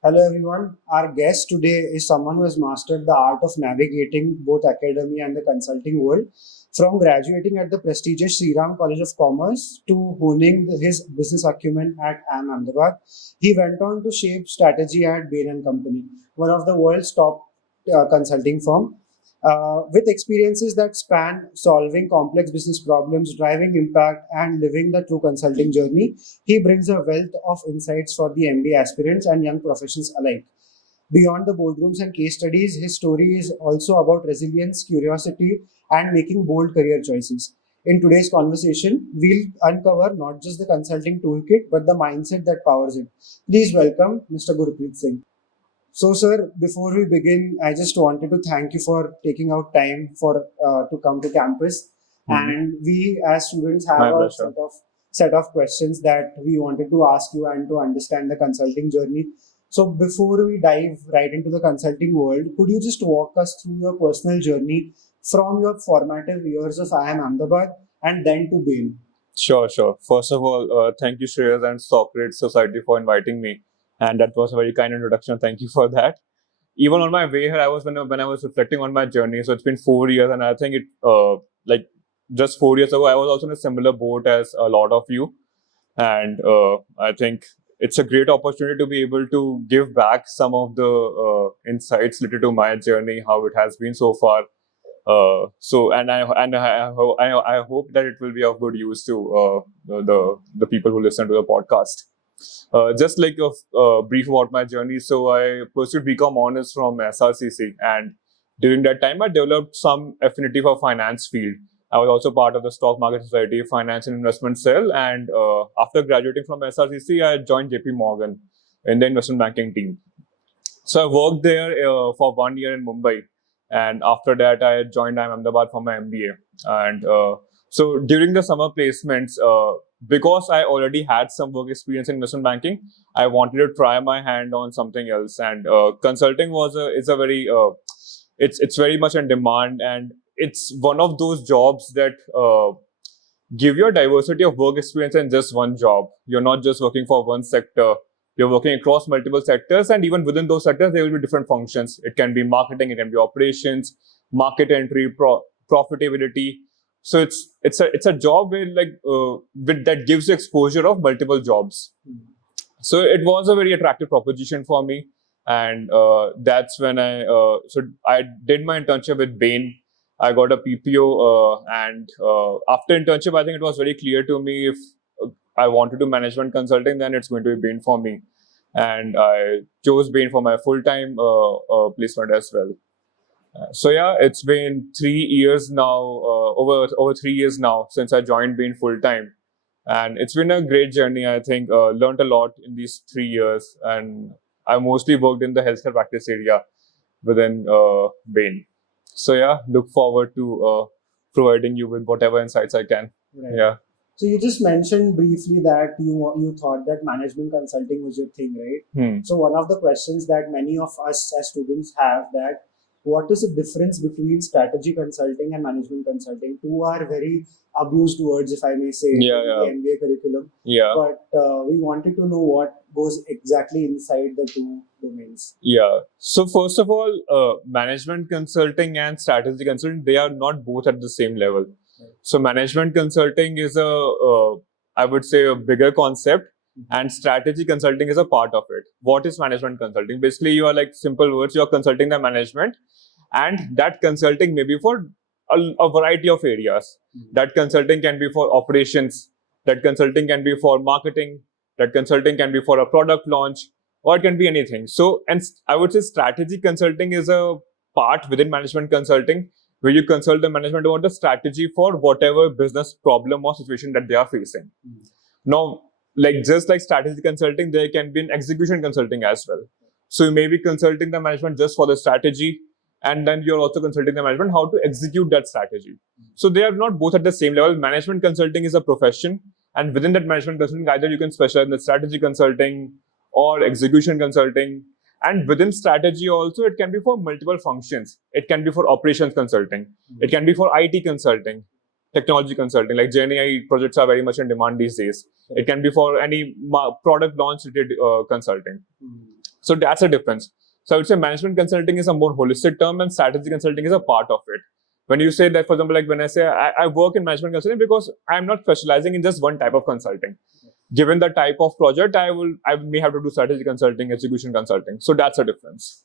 Hello everyone. Our guest today is someone who has mastered the art of navigating both academia and the consulting world. From graduating at the prestigious Shri College of Commerce to honing his business acumen at IIM Ahmedabad, he went on to shape strategy at Bain Company, one of the world's top consulting firm. With experiences that span solving complex business problems, driving impact, and living the true consulting journey, he brings a wealth of insights for the MBA aspirants and young professionals alike. Beyond the boardrooms and case studies, his story is also about resilience, curiosity, and making bold career choices. In today's conversation, we'll uncover not just the consulting toolkit, but the mindset that powers it. Please welcome Mr. Gurpreet Singh. So, sir, before we begin, I just wanted to thank you for taking out time for to come to campus. And we, as students, have My a pleasure. set of questions that we wanted to ask you and to understand the consulting journey. So, before we dive right into the consulting world, could you just walk us through your personal journey from your formative years of IIM Ahmedabad and then to Bain? Sure. First of all, thank you, Shri and Socrates Society for inviting me. And that was a very kind introduction. Thank you for that. Even on my way here, when I was reflecting on my journey. So it's been 4 years, and I think like just 4 years ago, I was also in a similar boat as a lot of you. And I think it's a great opportunity to be able to give back some of the insights related to my journey, how it has been so far. I hope that it will be of good use to the people who listen to the podcast. Just like a brief about my journey. So I pursued BCom honors from SRCC, and during that time, I developed some affinity for finance field. I was also part of the Stock Market Society Finance and Investment Cell, and after graduating from SRCC, I joined JP Morgan in the investment banking team. So I worked there for 1 year in Mumbai, and after that, I joined IIM Ahmedabad for my MBA. And so during the summer placements, because I already had some work experience in investment banking, I wanted to try my hand on something else. And consulting is a very it's very much in demand, and it's one of those jobs that give you a diversity of work experience in just one job. You're not just working for one sector. You're working across multiple sectors, and even within those sectors, there will be different functions. It can be marketing, it can be operations, market entry, profitability. So it's a job where that gives you exposure of multiple jobs. So it was a very attractive proposition for me, and that's when I did my internship with Bain. I got a PPO, and after internship, I think it was very clear to me if I want to do management consulting, then it's going to be Bain for me. And I chose Bain for my full-time placement as well. So yeah, it's been 3 years now, over 3 years now since I joined Bain full-time. And it's been a great journey. I think learned a lot in these 3 years, and I mostly worked in the healthcare practice area within Bain. So yeah, look forward to providing you with whatever insights I can. Right. Yeah. So you just mentioned briefly that you thought that management consulting was your thing, right? So one of the questions that many of us as students have that what is the difference between strategy consulting and management consulting? Two are very abused words, if I may say, in the MBA curriculum. Yeah. But we wanted to know what goes exactly inside the two domains. Yeah. So first of all, management consulting and strategy consulting, they are not both at the same level. Right. So management consulting is I would say a bigger concept, and strategy consulting is a part of it. What is management consulting? Basically, you are like simple words, you are consulting the management, and that consulting may be for a variety of areas. That consulting can be for operations, that consulting can be for marketing, that consulting can be for a product launch, or it can be anything. So, and I would say strategy consulting is a part within management consulting where you consult the management about the strategy for whatever business problem or situation that they are facing. Now, like just like strategy consulting, there can be an execution consulting as well. So you may be consulting the management just for the strategy, and then you're also consulting the management how to execute that strategy. So they are not both at the same level. Management consulting is a profession, and within that management consulting, either you can specialize in the strategy consulting or execution consulting. And within strategy also, it can be for multiple functions. It can be for operations consulting. It can be for IT consulting, technology consulting. Like GenAI projects are very much in demand these days. It can be for any product launch related consulting. So that's a difference. So I would say management consulting is a more holistic term and strategy consulting is a part of it. When you say that, for example, like when I say I work in management consulting because I'm not specializing in just one type of consulting. Given the type of project, I may have to do strategy consulting, execution consulting. So that's a difference.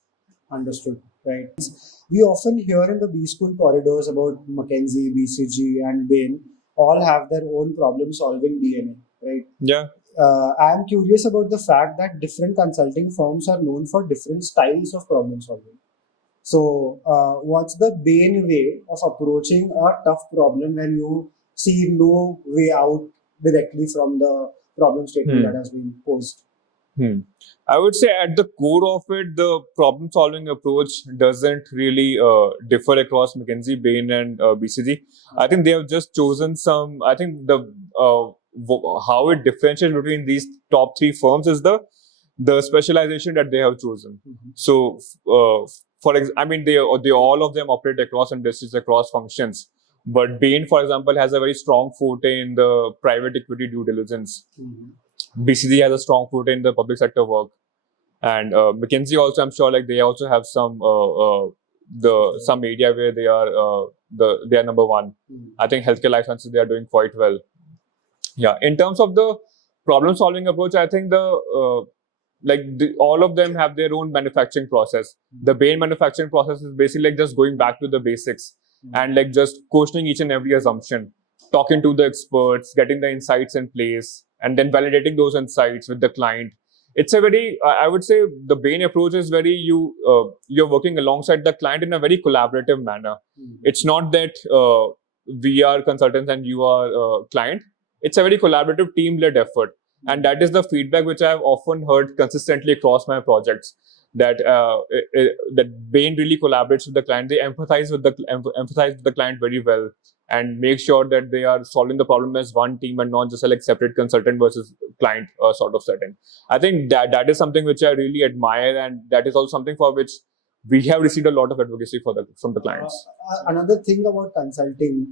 Understood. Right. We often hear in the B school corridors about McKinsey, BCG, and Bain all have their own problem-solving DNA. Right. Yeah. I am curious about the fact that different consulting firms are known for different styles of problem solving. So, what's the Bain way of approaching a tough problem when you see no way out directly from the problem statement that has been posed? I would say at the core of it, the problem-solving approach doesn't really differ across McKinsey, Bain, and BCG. I think they have just chosen some. I think the how it differentiates between these top three firms is the specialization that they have chosen. So, I mean, they all of them operate across industries, across functions. But Bain, for example, has a very strong forte in the private equity due diligence. BCG has a strong foot in the public sector work, and McKinsey also, I'm sure, like they also have some some area where they are they are number one. I think healthcare life sciences, they are doing quite well. Yeah, in terms of the problem solving approach, I think all of them have their own manufacturing process. The Bain manufacturing process is basically like just going back to the basics and like just questioning each and every assumption, talking to the experts, getting the insights in place, and then validating those insights with the client. It's a very, I would say, the Bain approach is very you're working alongside the client in a very collaborative manner. It's not that we are consultants and you are client. It's a very collaborative team-led effort, and that is the feedback which I have often heard consistently across my projects. That that Bain really collaborates with the client. They empathize with the client very well, and make sure that they are solving the problem as one team and not just like separate consultant versus client sort of setting. I think that is something which I really admire, and that is also something for which we have received a lot of advocacy from the clients. Another thing about consulting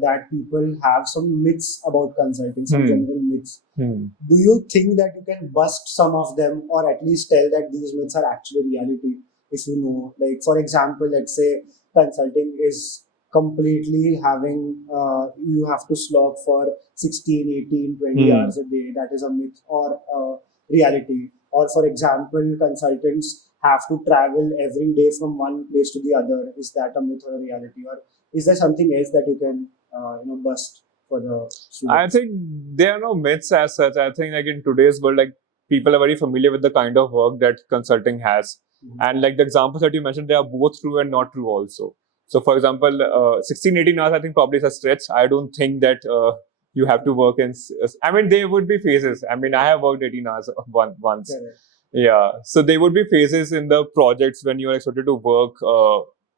that people have some myths about consulting, some general myths. Do you think that you can bust some of them, or at least tell that these myths are actually reality? If you know, like for example, let's say consulting is completely having you have to slog for 16, 18, 20 hours a day. That is a myth or reality. Or for example, consultants have to travel every day from one place to the other. Is that a myth or a reality, or is there something else that you can bust for the students? I think there are no myths as such. I think like in today's world, like people are very familiar with the kind of work that consulting has, and like the examples that you mentioned, they are both true and not true also. So for example, 16, 18 hours, I think probably is a stretch. I don't think that you have to work in. I mean, there would be phases. I mean, I have worked 18 hours once. Yeah, so there would be phases in the projects when you are expected to work,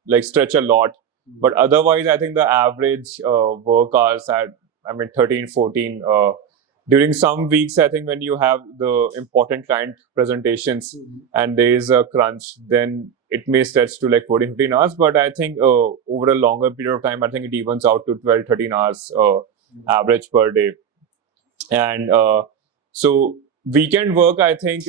like stretch a lot. But otherwise, I think the average work hours at, 13, 14. During some weeks, I think when you have the important client presentations and there is a crunch, then it may stretch to like 14, 15 hours. But I think over a longer period of time, I think it evens out to 12, 13 hours average per day. And so weekend work, I think,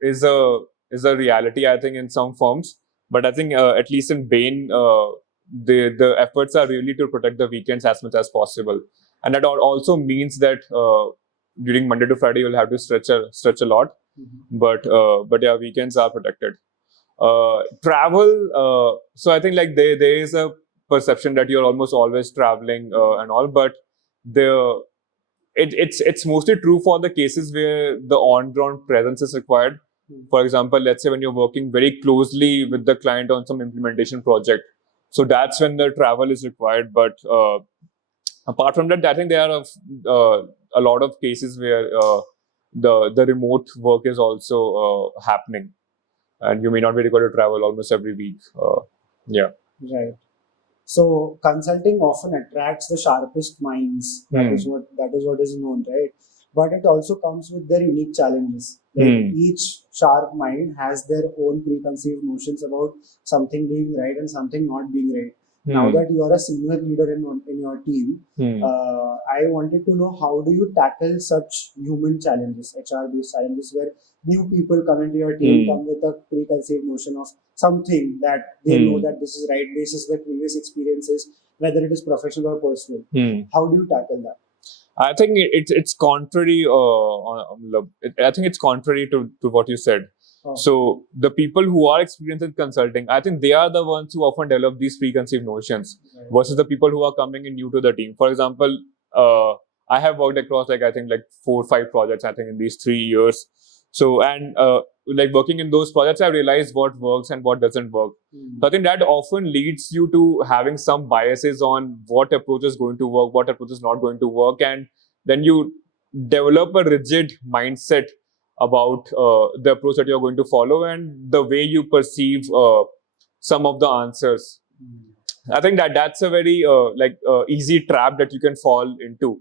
is a reality, I think, in some firms. But I think at least in Bain, the efforts are really to protect the weekends as much as possible. And that also means that during Monday to Friday, you'll have to stretch a lot. But yeah, weekends are protected. Travel, so I think like there is a perception that you're almost always traveling and all, but it's mostly true for the cases where the on-ground presence is required. For example, let's say when you're working very closely with the client on some implementation project, so that's when the travel is required. But apart from that, I think there are a lot of cases where the remote work is also happening, and you may not be required to travel almost every week. Yeah. Right. So consulting often attracts the sharpest minds. That is what is known, right? But it also comes with their unique challenges. Like each sharp mind has their own preconceived notions about something being right and something not being right. Now that you are a senior leader in your team, I wanted to know, how do you tackle such human challenges, HR-based challenges, where new people come into your team, come with a preconceived notion of something that they know that this is right, basis their previous experiences, whether it is professional or personal. How do you tackle that? I think it's contrary. I think it's contrary to what you said. So the people who are experienced in consulting, I think they are the ones who often develop these preconceived notions versus the people who are coming in new to the team. For example, I have worked across I think 4 or 5 projects, I think, in these 3 years. So, and working in those projects, I've realized what works and what doesn't work. So I think that often leads you to having some biases on what approach is going to work, what approach is not going to work. And then you develop a rigid mindset about the approach that you're going to follow and the way you perceive some of the answers. I think that's a very easy trap that you can fall into.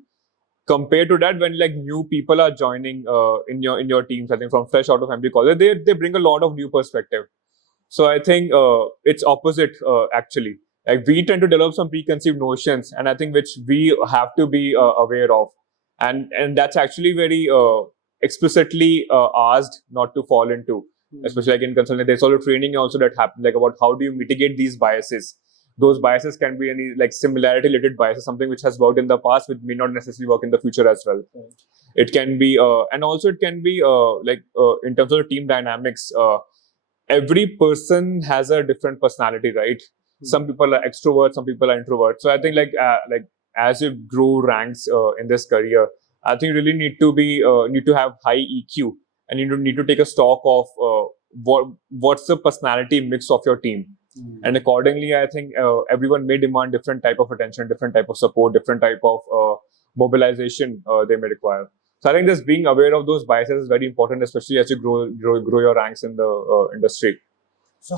Compared to that, when new people are joining in your teams, I think from fresh out of MBA college, they bring a lot of new perspective. So I think it's opposite actually. Like we tend to develop some preconceived notions, and I think which we have to be aware of, and that's actually very explicitly asked not to fall into, especially in consulting. There's also training also that happens about how do you mitigate these biases. Those biases can be any similarity related biases, something which has worked in the past which may not necessarily work in the future as well. It can be and also it can be in terms of team dynamics, every person has a different personality, right? Some people are extroverts, some people are introverts. So I think as you grow ranks in this career, I think you really need to have high EQ, and you need to take a stock of what's the personality mix of your team. And accordingly, I think everyone may demand different type of attention, different type of support, different type of mobilization they may require. So I think just being aware of those biases is very important, especially as you grow your ranks in the industry.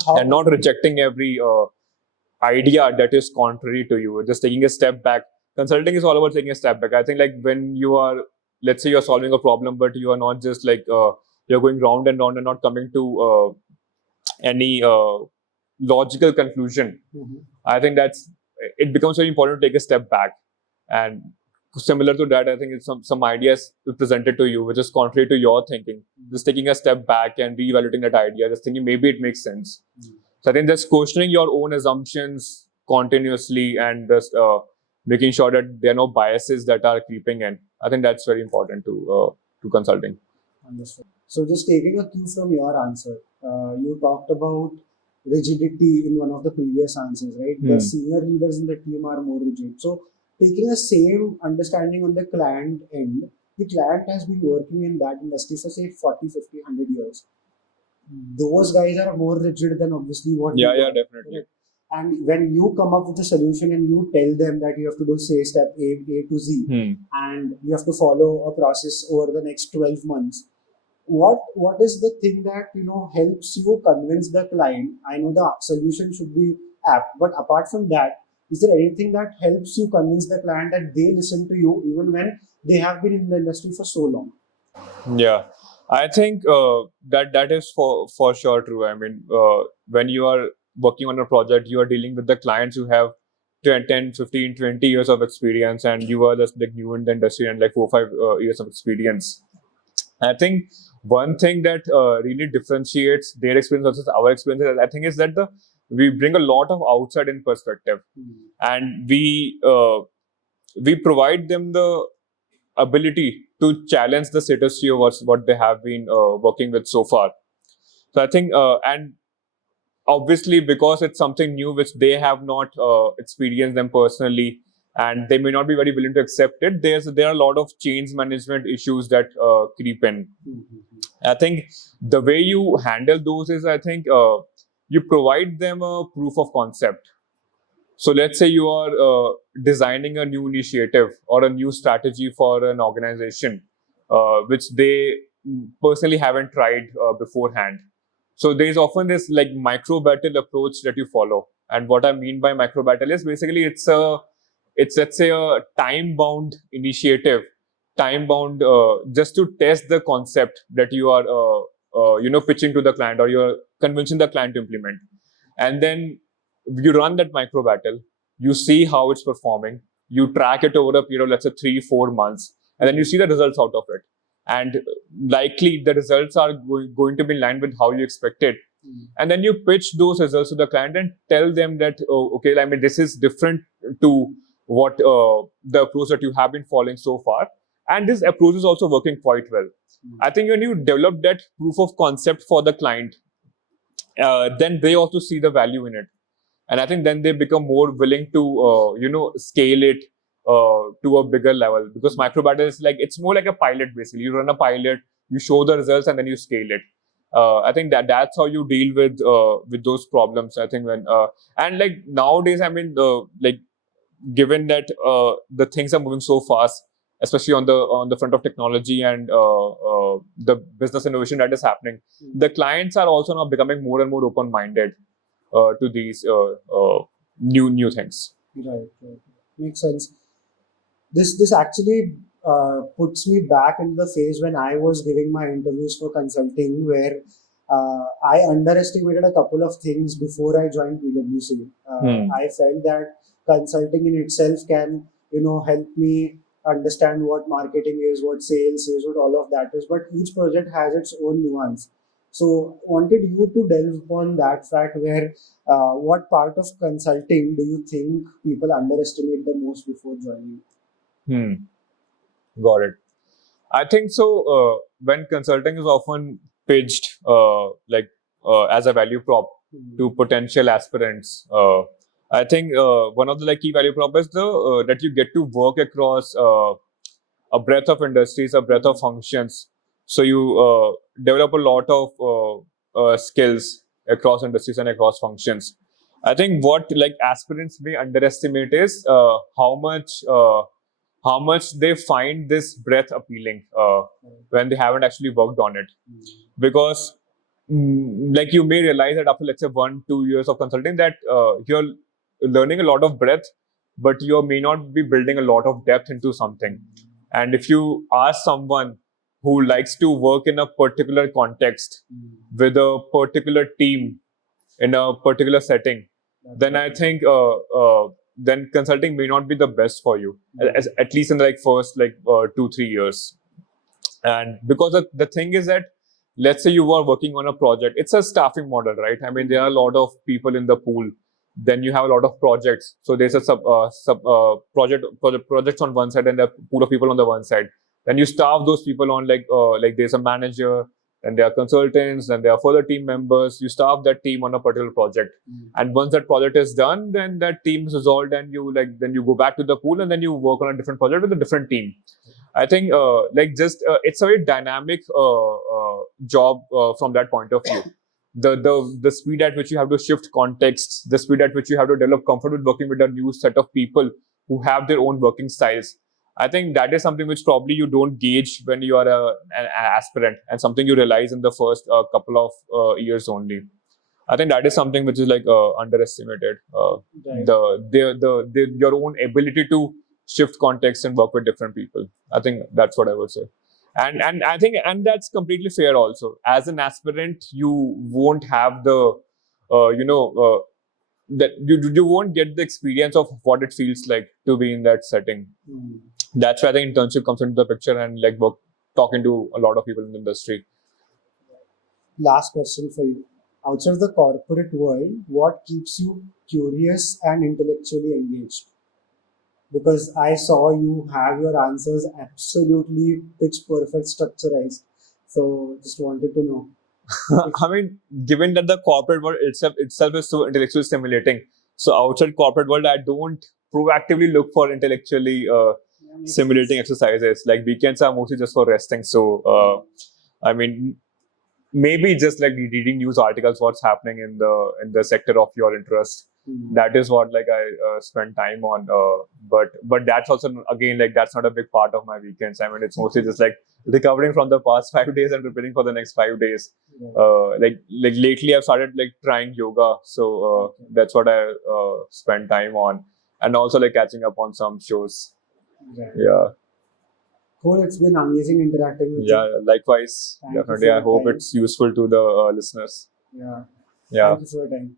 And not rejecting every idea that is contrary to you. Just taking a step back. Consulting is all about taking a step back. I think when you are, let's say you're solving a problem, but you are not just you're going round and round and not coming to any logical conclusion. I think it becomes very important to take a step back. And similar to that, I think it's some ideas presented to you which is contrary to your thinking. Just taking a step back and reevaluating that idea, just thinking maybe it makes sense. So I think just questioning your own assumptions continuously and just making sure that there are no biases that are creeping in. I think that's very important to consulting. Understood. So just taking a cue from your answer, you talked about rigidity in one of the previous answers, right? The senior leaders in the team are more rigid. So taking the same understanding on the client end, the client has been working in that industry for say 40, 50, 100 years. Those guys are more rigid than obviously what yeah definitely. And when you come up with a solution and you tell them that you have to do say step A to Z and you have to follow a process over the next 12 months, what is the thing that helps you convince the client? I know the solution should be apt, but apart from that, is there anything that helps you convince the client that they listen to you even when they have been in the industry for so long? Yeah, I think that is for sure true. I mean, when you are working on a project, you are dealing with the clients who have 10, 15, 20 years of experience, and you are just new in the industry and 4 or 5 years of experience. I think one thing that really differentiates their experience versus our experience, I think, is that we bring a lot of outside-in perspective, and we provide them the ability to challenge the status quo of what they have been working with so far. So I think, and obviously because it's something new which they have not experienced them personally, and they may not be very willing to accept it, there are a lot of change management issues that creep in. I think the way you handle those is, I think, you provide them a proof of concept. So let's say you are designing a new initiative or a new strategy for an organization, which they personally haven't tried beforehand. So there's often this micro battle approach that you follow. And what I mean by micro battle is basically it's let's say a time bound initiative, time bound just to test the concept that you are pitching to the client, or you're convincing the client to implement. And then you run that micro battle, you see how it's performing, you track it over a period of, let's say, 3-4 months, and then you see the results out of it. And likely the results are going to be in line with how you expected. And then you pitch those results to the client and tell them that, oh, okay, I mean, this is different to what the approach that you have been following so far. And this approach is also working quite well. I think when you develop that proof of concept for the client, then they also see the value in it. And I think then they become more willing to, scale it to a bigger level, because microbiota is like, it's more like a pilot basically. You run a pilot, you show the results, and then you scale it. I think that's how you deal with those problems. I think when and like nowadays, I mean, like given that the things are moving so fast, especially on the front of technology and the business innovation that is happening, the clients are also now becoming more and more open-minded to these new things. Right. Makes sense. This actually puts me back into the phase when I was giving my interviews for consulting, where I underestimated a couple of things before I joined PwC. I felt that consulting in itself can, help me understand what marketing is, what sales is, what all of that is. But each project has its own nuance. So, wanted you to delve upon that fact, where what part of consulting do you think people underestimate the most before joining? Got it. I think so. When consulting is often pitched as a value prop to potential aspirants, I think one of the key value prop is that you get to work across a breadth of industries, a breadth of functions. So you develop a lot of skills across industries and across functions. I think what aspirants may underestimate is how much they find this breadth appealing when they haven't actually worked on it. Because you may realize that after, let's say, 1-2 years of consulting, that you're learning a lot of breadth, but you may not be building a lot of depth into something. And if you ask someone who likes to work in a particular context with a particular team in a particular setting, then I think then consulting may not be the best for you, at least in the first 2-3 years. And because the thing is that, let's say you are working on a project, it's a staffing model, right? I mean, there are a lot of people in the pool. Then you have a lot of projects. So there's a projects on one side and a pool of people on the one side. Then you staff those people on there's a manager, and there are consultants, and there are further team members. You staff that team on a particular project, and once that project is done, then that team is resolved, and then you go back to the pool, and then you work on a different project with a different team. I think it's a very dynamic job from that point of view. The speed at which you have to shift contexts, the speed at which you have to develop comfort with working with a new set of people who have their own working styles. I think that is something which probably you don't gauge when you are an aspirant, and something you realize in the first couple of years only. I think that is something which is underestimated. Your own ability to shift context and work with different people. I think that's what I would say. And I think that's completely fair also. As an aspirant, you won't have the that you won't get the experience of what it feels like to be in that setting. That's why I think internship comes into the picture, and talking to a lot of people in the industry. Last question for you. Outside of the corporate world, what keeps you curious and intellectually engaged? Because I saw you have your answers absolutely pitch perfect, structurized. So just wanted to know. I mean, given that the corporate world itself is so intellectually stimulating, so outside corporate world, I don't proactively look for intellectually stimulating exercises. Weekends are mostly just for resting. So I mean, maybe just reading news articles, what's happening in the sector of your interest. That is what I spend time on. But that's also, again, that's not a big part of my weekends. I mean, it's mostly just recovering from the past 5 days and preparing for the next 5 days. Lately I've started trying yoga, so that's what I spend time on, and also catching up on some shows. Yeah. Cool. It's been amazing interacting with you. Yeah, likewise. Definitely. I hope it's useful to the listeners. Yeah. Yeah. Thank you for your time.